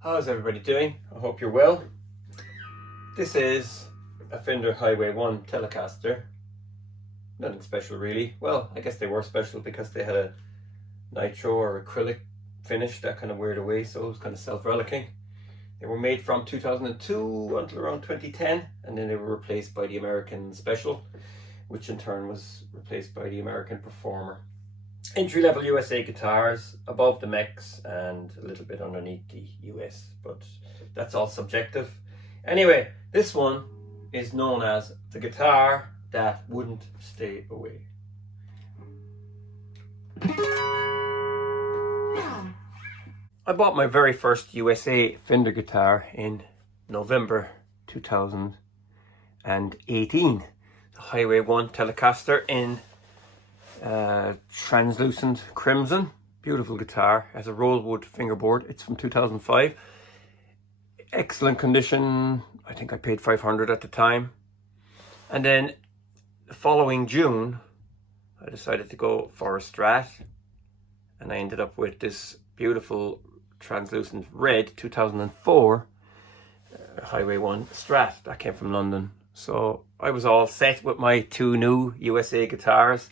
How's everybody doing? I hope you're well. This is a Fender Highway One Telecaster. Nothing special really. Well, I guess they were special because they had a nitro or acrylic finish that kind of weared away, so it was kind of self-relicing. They were made from 2002 until around 2010, and then they were replaced by the American Special, which in turn was replaced by the American Performer. Entry-level USA guitars, above the mechs and a little bit underneath the US, but that's all subjective. Anyway, this one is known as the guitar that wouldn't stay away. I bought my very first USA Fender guitar in November 2018. The Highway One Telecaster in translucent crimson. Beautiful guitar. Has a rollwood fingerboard. It's from 2005. Excellent condition. I think I paid $500 at the time. And then the following June I decided to go for a Strat, and I ended up with this beautiful translucent red 2004 Highway One Strat that came from London. So I was all set with my two new USA guitars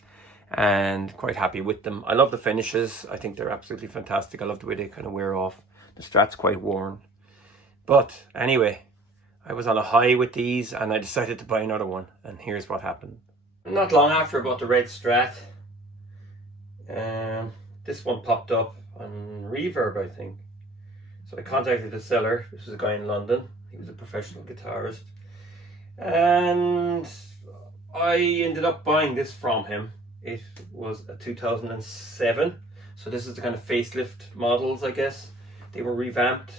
and quite happy with them. I love the finishes. I think they're absolutely fantastic. I love the way they kind of wear off. The Strat's quite worn. But anyway, I was on a high with these and I decided to buy another one, and here's what happened. Not long after I bought the red Strat, this one popped up on Reverb, I think. So I contacted the seller. This was a guy in London. He was a professional guitarist. And I ended up buying this from him. It was a 2007. So this is the kind of facelift models, I guess. They were revamped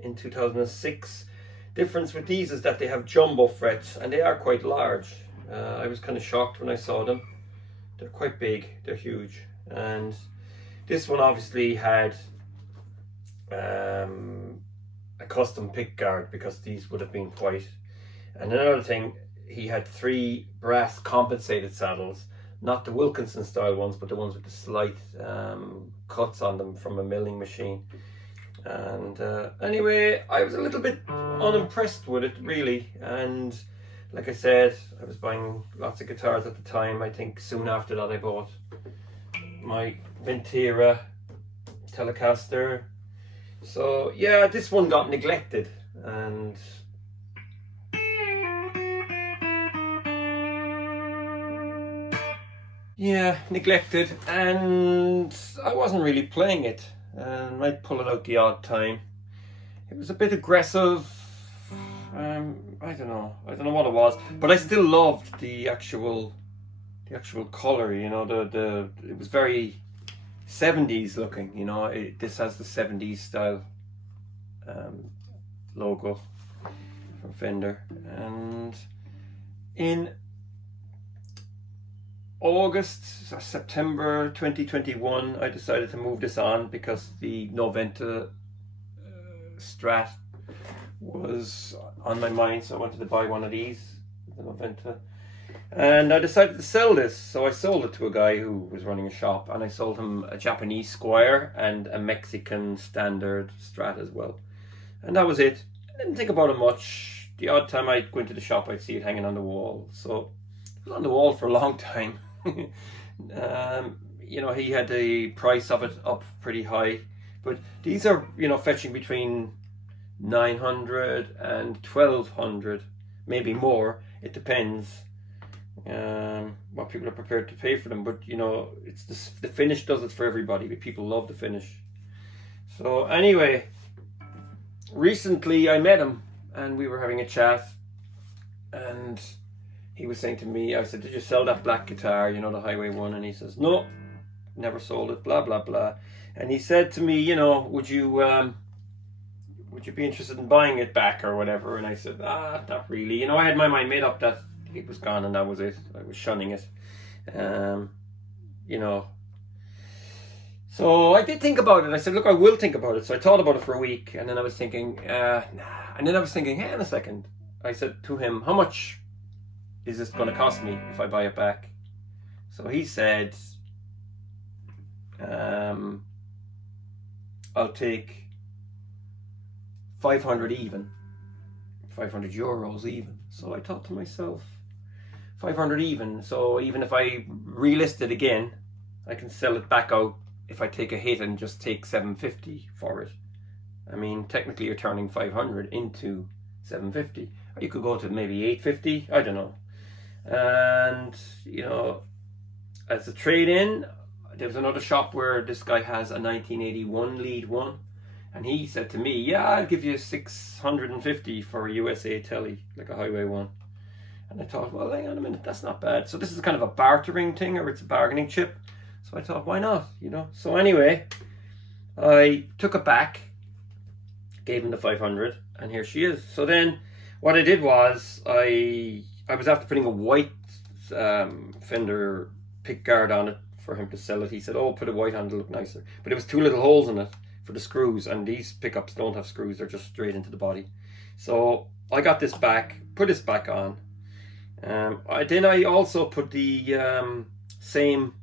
in 2006. Difference with these is that they have jumbo frets and they are quite large. I was kind of shocked when I saw them. They're quite big, they're huge. And this one obviously had a custom pick guard because these would have been white. And another thing, he had 3 brass compensated saddles, not the Wilkinson style ones, but the ones with the slight cuts on them from a milling machine. And anyway, I was a little bit unimpressed with it really. And like I said, I was buying lots of guitars at the time. I think soon after that I bought my Ventera Telecaster. So yeah, this one got neglected, and and I wasn't really playing it, and I'd pull it out the odd time. It was a bit aggressive. I don't know what it was, but I still loved the actual color. You know, it was very 70s looking. You know, this has the 70s style logo from Fender. And in September 2021, I decided to move this on because the Noventa Strat was on my mind, so I wanted to buy one of these, the Noventa, and I decided to sell this. So I sold it to a guy who was running a shop, and I sold him a Japanese Squire and a Mexican standard Strat as well, and that was it. I didn't think about it much. The odd time I'd go into the shop, I'd see it hanging on the wall, so it was on the wall for a long time. You know, he had the price of it up pretty high, but these are, you know, fetching between 900 and 1200, maybe more. It depends what people are prepared to pay for them, but you know, it's the finish does it for everybody. People love the finish. So anyway, recently I met him and we were having a chat, and he was saying to me, I said, did you sell that black guitar, you know, the Highway One? And he says, no, never sold it, blah blah blah. And he said to me, you know, would you be interested in buying it back or whatever? And I said, not really. You know, I had my mind made up that it was gone and that was it. I was shunning it. You know. So I did think about it. I said, look, I will think about it. So I thought about it for a week, and then I was thinking, nah. And then I was thinking, hang on a second. I said to him, how much is this going to cost me if I buy it back? So he said, I'll take 500 even, 500 euros even. So I thought to myself, 500 even, so even if I relist it again, I can sell it back out if I take a hit and just take 750 for it. I mean, technically you're turning 500 into 750. Or you could go to maybe 850, I don't know. And, you know, as a trade-in, there was another shop where this guy has a 1981 lead one, and he said to me, yeah, I'll give you 650 for a USA Tele, like a Highway One. And I thought, well, hang on a minute, that's not bad. So this is kind of a bartering thing, or it's a bargaining chip. So I thought, why not, you know? So anyway, I took it back, gave him the 500, and here she is. So then what I did was, I was after putting a white Fender pickguard on it for him to sell it. He said, oh, put a white on it to look nicer. But it was 2 little holes in it for the screws, and these pickups don't have screws, they're just straight into the body. So I got this back, put this back on. Then I also put the same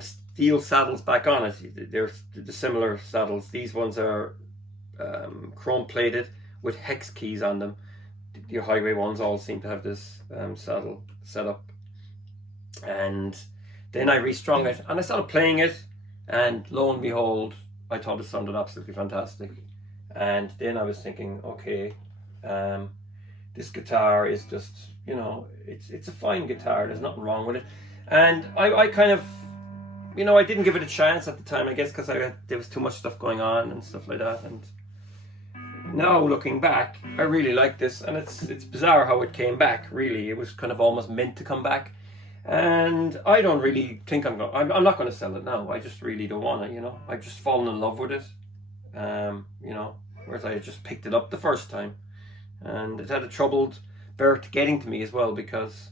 steel saddles back on it. They're the similar saddles. These ones are chrome plated with hex keys on them. Your Highway ones all seem to have this saddle set up. And then I restrung it and I started playing it, and lo and behold, I thought it sounded absolutely fantastic. And then I was thinking, okay, this guitar is just, you know, it's a fine guitar, there's nothing wrong with it. And I kind of, you know, I didn't give it a chance at the time, I guess, because there was too much stuff going on and stuff like that. And now looking back, I really like this, and it's bizarre how it came back. Really, it was kind of almost meant to come back. And I don't really think I'm not going to sell it now. I just really don't want to, you know. I've just fallen in love with it, you know, whereas I had just picked it up the first time. And it had a troubled birth getting to me as well, because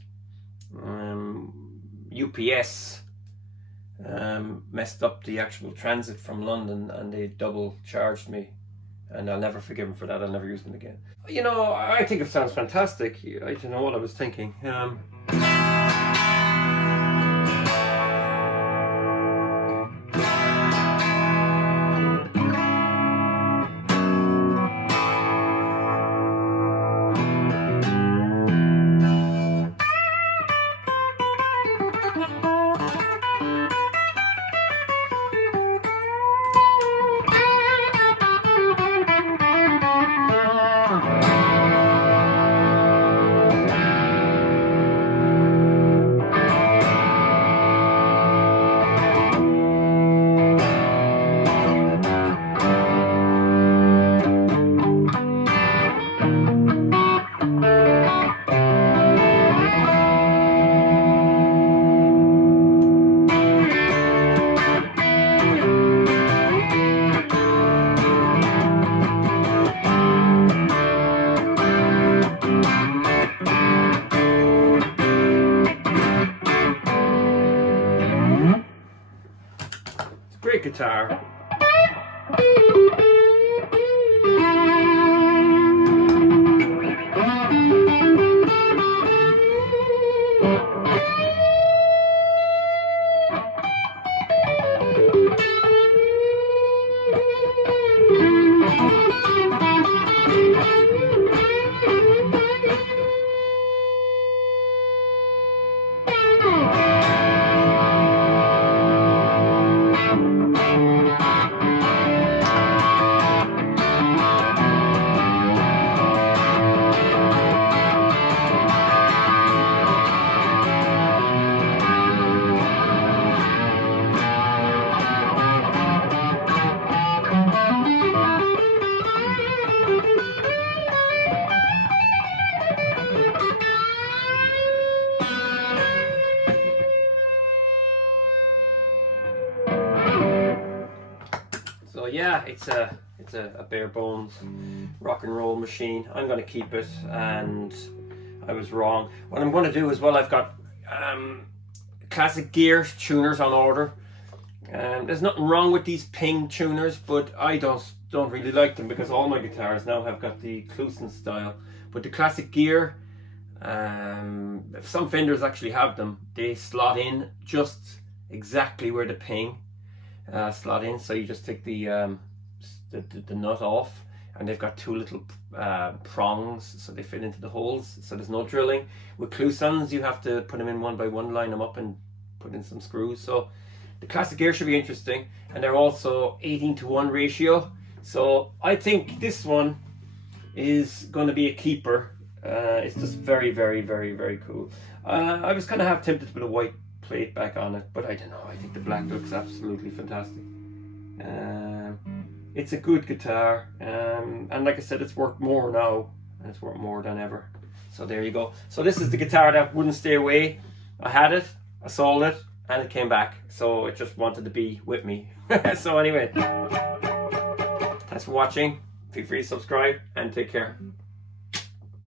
UPS messed up the actual transit from London, and they double charged me, and I'll never forgive them for that. I'll never use them again. You know, I think it sounds fantastic. I don't know what I was thinking. Great guitar. So yeah, it's a bare bones rock and roll machine. I'm going to keep it, and I was wrong. What I'm going to do as well, I've got classic gear tuners on order. There's nothing wrong with these ping tuners, but I don't really like them, because all my guitars now have got the Kluson style. But the classic gear, some Fenders actually have them. They slot in just exactly where the ping. slot in. So you just take the nut off, and they've got two little prongs, so they fit into the holes. So there's no drilling. With cloisons, you have to put them in one by one, line them up, and put in some screws. So the classic gear should be interesting, and they're also 18:1 ratio. So I think this one is going to be a keeper. It's just very, very, very, very cool. I was kind of half tempted to put a white plate back on it, but I don't know. I think the black looks absolutely fantastic. It's a good guitar, and like I said, it's worth more now, and it's worth more than ever. So there you go. So this is the guitar that wouldn't stay away. I had it, I sold it, and it came back. So it just wanted to be with me. So anyway, thanks for watching. Feel free to subscribe and take care.